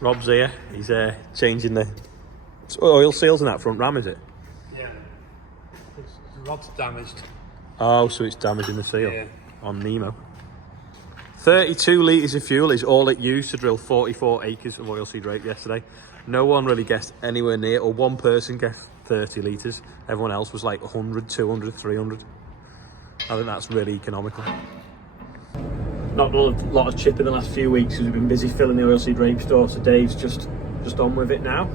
Rob's here. He's changing the oil seals in that front ram, is it? Yeah. The rod's damaged. Oh, so it's damaging the seal. Yeah. On Nemo. 32 litres of fuel is all it used to drill 44 acres of oilseed rape yesterday. No one really guessed anywhere near, or one person guessed 30 litres. Everyone else was like 100, 200, 300. I think that's really economical. Not done a lot of chip in the last few weeks because we've been busy filling the oilseed rape store, so Dave's just on with it now.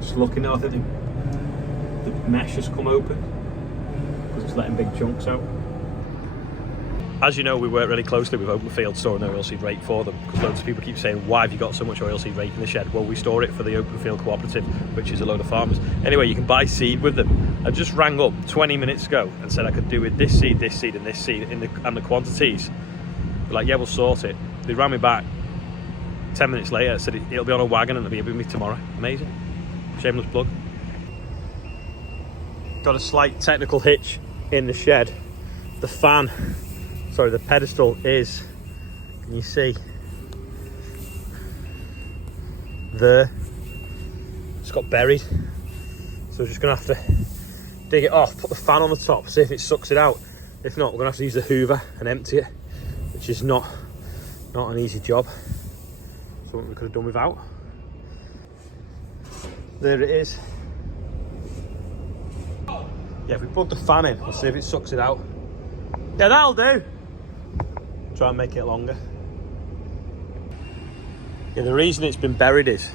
Just looking now, I think the mesh has come open because it's letting big chunks out. As you know, we work really closely with Open Field storing their oilseed rape for them, because loads of people keep saying, why have you got so much oilseed rape in the shed? Well, we store it for the Open Field Cooperative, which is a load of farmers. Anyway, you can buy seed with them. I just rang up 20 minutes ago and said I could do with this seed, and this seed, and the quantities. They're like, yeah, we'll sort it. They rang me back 10 minutes later, said it'll be on a wagon and it'll be with me tomorrow. Amazing. Shameless plug. Got a slight technical hitch in the shed. The fan, sorry, the pedestal is, can you see? There. It's got buried. So we're just gonna have to dig it off, put the fan on the top, see if it sucks it out. If not, we're gonna have to use the hoover and empty it, which is not an easy job. Something we could have done without. There it is. Yeah, if we plug the fan in, we'll see if it sucks it out. Yeah, that'll do. Try and make it longer. Yeah, the reason it's been buried is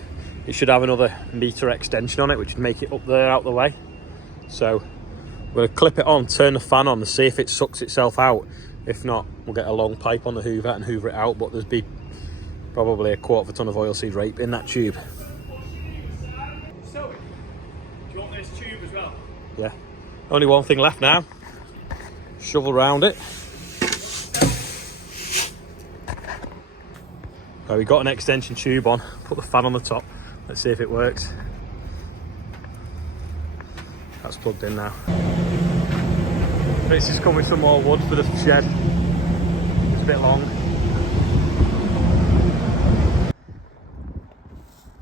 it should have another metre extension on it, which would make it up there out the way. So we're gonna clip it on, turn the fan on and see if it sucks itself out. If not, we'll get a long pipe on the hoover and hoover it out, but there's be probably a quarter of a tonne of oilseed rape in that tube. So, do you want this tube as well? Yeah. Only one thing left now. Shovel round it. So we got an extension tube on, put the fan on the top. Let's see if it works. That's plugged in now. This is coming with some more wood for the shed. It's a bit long.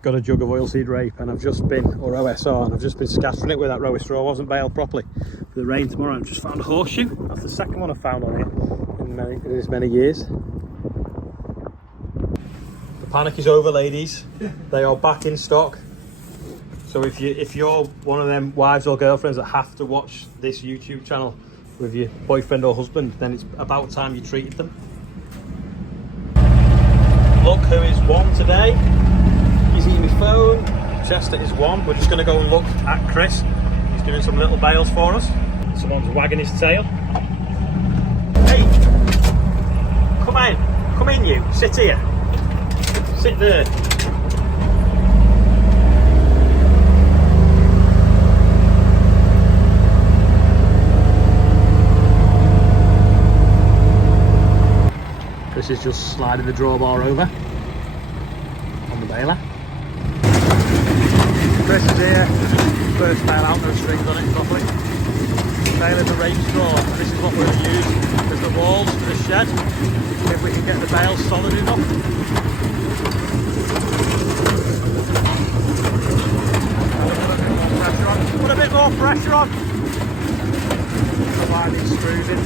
Got a jug of oilseed rape and I've just been, or OSR, and I've just been scattering it where that row of straw wasn't baled properly. For the rain tomorrow, I've just found a horseshoe. That's the second one I've found on here in as many years. The panic is over, ladies. They are back in stock. So if you're one of them wives or girlfriends that have to watch this YouTube channel with your boyfriend or husband, then it's about time you treated them. Look who is one today. He's eating his phone. Chester is one. We're just going to go and look at Chris. He's doing some little bales for us. Someone's wagging his tail. Hey! Come in you. Sit here. Sit there. Chris is just sliding the drawbar over on the baler. Chris is here. First bale out, no strings on it properly. Baling the rape straw. This is what we're going to use as the walls for the shed. If we can get the bales solid enough. Put a bit more pressure on. Slide these screws in.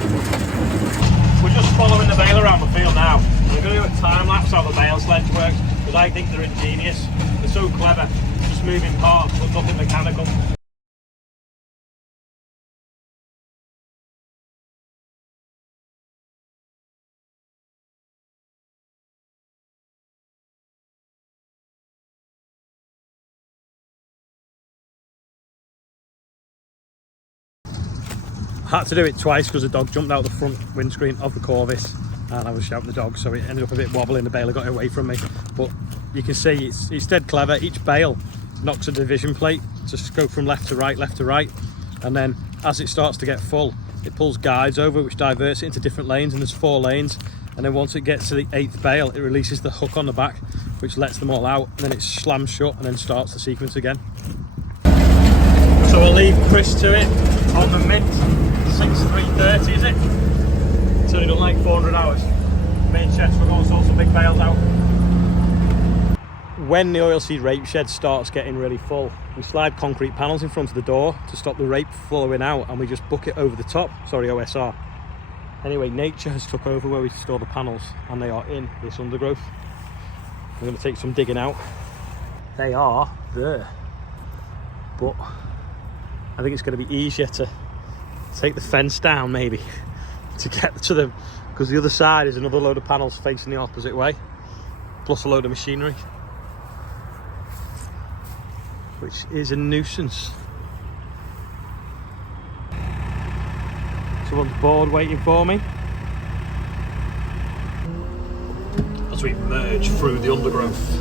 We're just following the bale around the field now. We're going to do a time lapse how the bale sledge works, because I think they're ingenious. They're so clever. Just moving parts, but nothing mechanical. I had to do it twice because the dog jumped out the front windscreen of the Corvus and I was shouting the dog, so it ended up a bit wobbling. The baler got away from me, but you can see it's dead clever. Each bale knocks a division plate to go from left to right, and then as it starts to get full, it pulls guides over which diverts it into different lanes, and there's 4 lanes, and then once it gets to the 8th bale, it releases the hook on the back which lets them all out, and then it slams shut and then starts the sequence again. So we'll leave Chris to it on the mint. 6:30 is it? It's only done like 400 hours. Me and Chester, we're going to sort some big bales out. when the oilseed rape shed starts getting really full, we slide concrete panels in front of the door to stop the rape flowing out, and we just book it over the top. Sorry, OSR. Anyway, nature has took over where we store the panels, and they are in this undergrowth. We're going to take some digging out. They are there, but I think it's going to be easier to take the fence down maybe to get to them, because the other side is another load of panels facing the opposite way, plus a load of machinery, which is a nuisance. Someone's bored waiting for me as we merge through the undergrowth.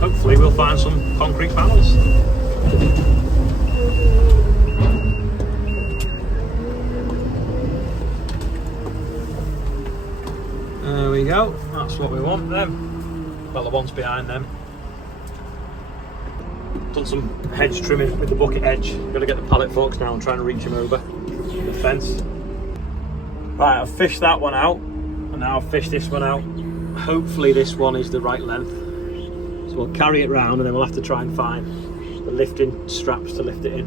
Hopefully we'll find some concrete panels. There we go, that's what we want then. Well, the ones behind them. Done some hedge trimming with the bucket edge. Gonna get the pallet forks now and try and reach them over the fence. Right, I've fished that one out, and now I've fished this one out. Hopefully this one is the right length. So we'll carry it round, and then we'll have to try and find the lifting straps to lift it in.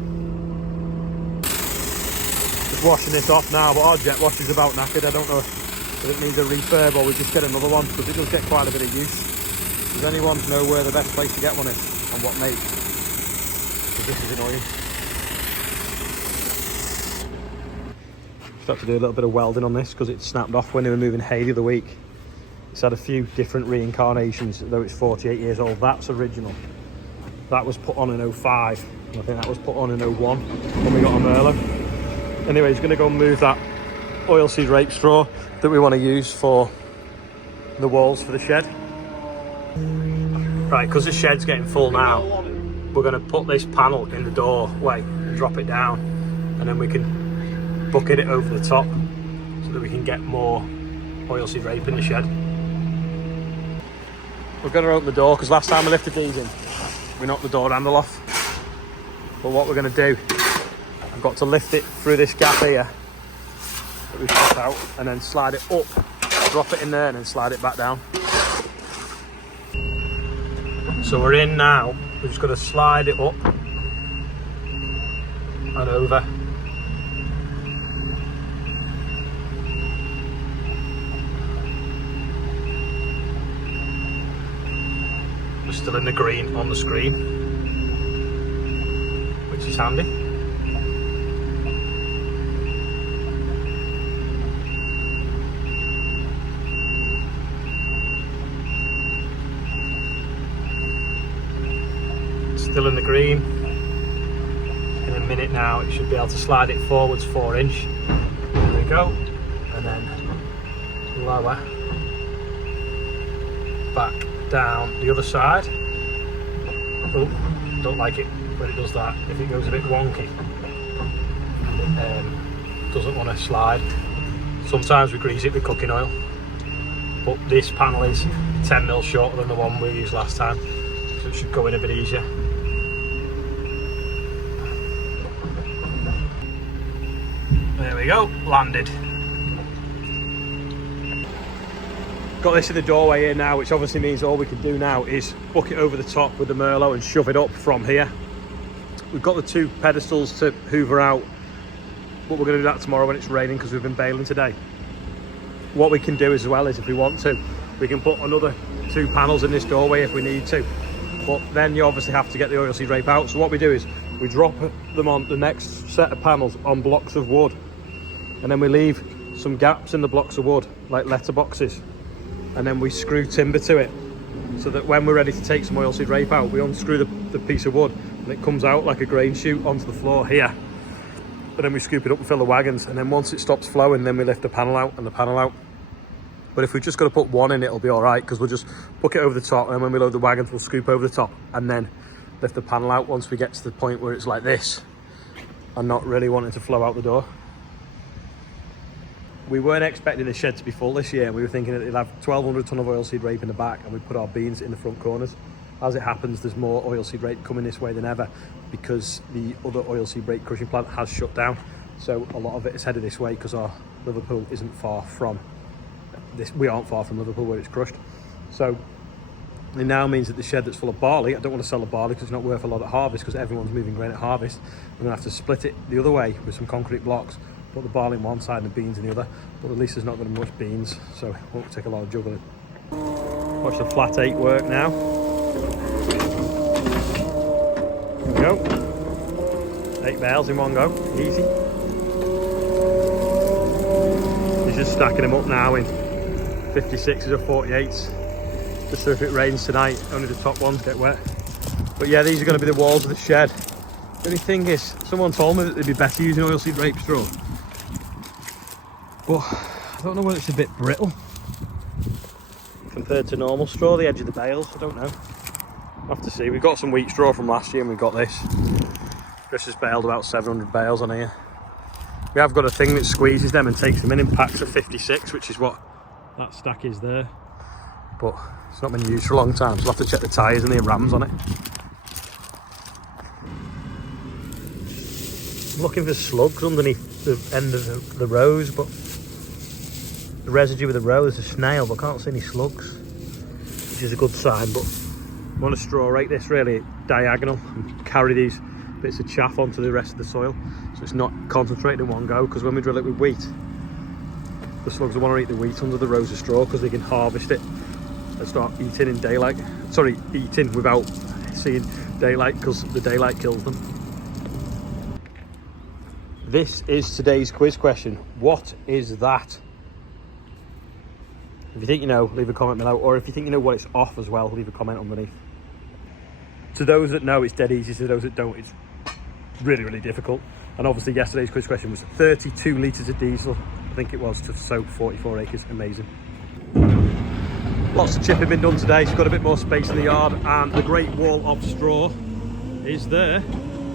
Just washing this off now, but our jet wash is about knackered. I don't know if it needs a refurb or we just get another one, because it does get quite a bit of use. Does anyone know where the best place to get one is and what make? Because this is annoying. Just have to do a little bit of welding on this because it snapped off when they were moving hay the other week. It's had a few different reincarnations, though it's 48 years old. That's original. That was put on in 05. I think that was put on in 01 when we got a Merlot. Anyway, he's going to go and move that oilseed rape straw that we want to use for the walls for the shed. Right, because the shed's getting full now, we're going to put this panel in the doorway and drop it down, and then we can bucket it over the top so that we can get more oilseed rape in the shed. We're going to open the door because last time we lifted these in, we knocked the door handle off. But what we're going to do, I've got to lift it through this gap here that we've cut out, and then slide it up, drop it in there, and then slide it back down. So we're in now. We're just going to slide it up and over. We're still in the green on the screen, which is handy. Still in the green. In a minute now it should be able to slide it forwards 4 inch. There we go. And then lower, back down the other side. Oh, don't like it when it does that. If it goes a bit wonky, doesn't want to slide. Sometimes we grease it with cooking oil, but this panel is 10mm shorter than the one we used last time, so it should go in a bit easier. There we go, landed. Got this in the doorway here now, which obviously means all we can do now is book it over the top with the Merlot and shove it up from here. We've got the 2 pedestals to hoover out, but we're going to do that tomorrow when it's raining because we've been baling today. What we can do as well is, if we want to, we can put another 2 panels in this doorway if we need to, but then you obviously have to get the oilseed rape out. So what we do is we drop them on the next set of panels on blocks of wood, and then we leave some gaps in the blocks of wood like letterboxes, and then we screw timber to it so that when we're ready to take some oilseed rape out, we unscrew the piece of wood and it comes out like a grain chute onto the floor here, and then we scoop it up and fill the wagons, and then once it stops flowing, then we lift the panel out and the panel out. But if we've just got to put one in, it'll be all right, because we'll just book it over the top, and then when we load the wagons, we'll scoop over the top and then lift the panel out once we get to the point where it's like this and not really wanting to flow out the door. We weren't expecting the shed to be full this year. We were thinking that it'd have 1,200 tonne of oilseed rape in the back, and we put our beans in the front corners. As it happens, there's more oilseed rape coming this way than ever because the other oilseed rape crushing plant has shut down. So a lot of it is headed this way because our Liverpool isn't far from this. We aren't far from Liverpool where it's crushed. So It now means that the shed that's full of barley, I don't want to sell the barley because it's not worth a lot at harvest because everyone's moving grain at harvest. I'm going to have to split it the other way with some concrete blocks, put the barley on one side and the beans in the other, but at least there's not going to be much beans, so it won't take a lot of juggling. Watch the flat 8 work now. There we go. 8 bales in one go, easy. He's just stacking them up now in 56s or 48s. Just so if it rains tonight, only the top ones get wet. But yeah, these are going to be the walls of the shed. The only thing is, someone told me that it'd be better using oilseed rape straw. But I don't know whether it's a bit brittle compared to normal straw, the edge of the bales, I don't know. We'll have to see. We've got some wheat straw from last year and we've got this. Chris has baled about 700 bales on here. We have got a thing that squeezes them and takes them in packs of 56, which is what that stack is there. But it's not been used for a long time, so we'll have to check the tyres and the rams on it. I'm looking for slugs underneath the end of the rows, but the residue of the row, there's a snail, but I can't see any slugs, which is a good sign. But I want to straw rake this really diagonal and carry these bits of chaff onto the rest of the soil, so it's not concentrated in one go, because when we drill it with wheat, the slugs will want to eat the wheat under the rows of straw because they can harvest it and start eating in daylight. Sorry, eating without seeing daylight because the daylight kills them. This is today's quiz question. What is that? If you think you know, leave a comment below, or if you think you know what it's off as well, leave a comment underneath. To those that know, it's dead easy. To those that don't, it's really, really difficult. And obviously yesterday's quiz question was 32 litres of diesel, I think it was, to soak 44 acres. Amazing. Lots of chipping been done today, so got a bit more space in the yard, and the great wall of straw is there.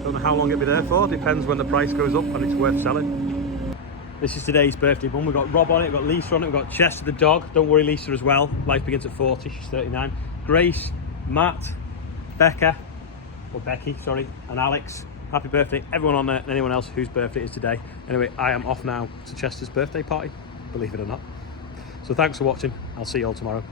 Don't know how long it'll be there for, depends when the price goes up and it's worth selling. This is today's birthday bun. We've got Rob on it, we've got Lisa on it, we've got Chester the dog. Don't worry, Lisa as well. Life begins at 40, she's 39. Grace, Matt, Becca, or Becky, sorry, and Alex. Happy birthday, everyone on there, and anyone else whose birthday is today. Anyway, I am off now to Chester's birthday party, believe it or not. So thanks for watching, I'll see you all tomorrow.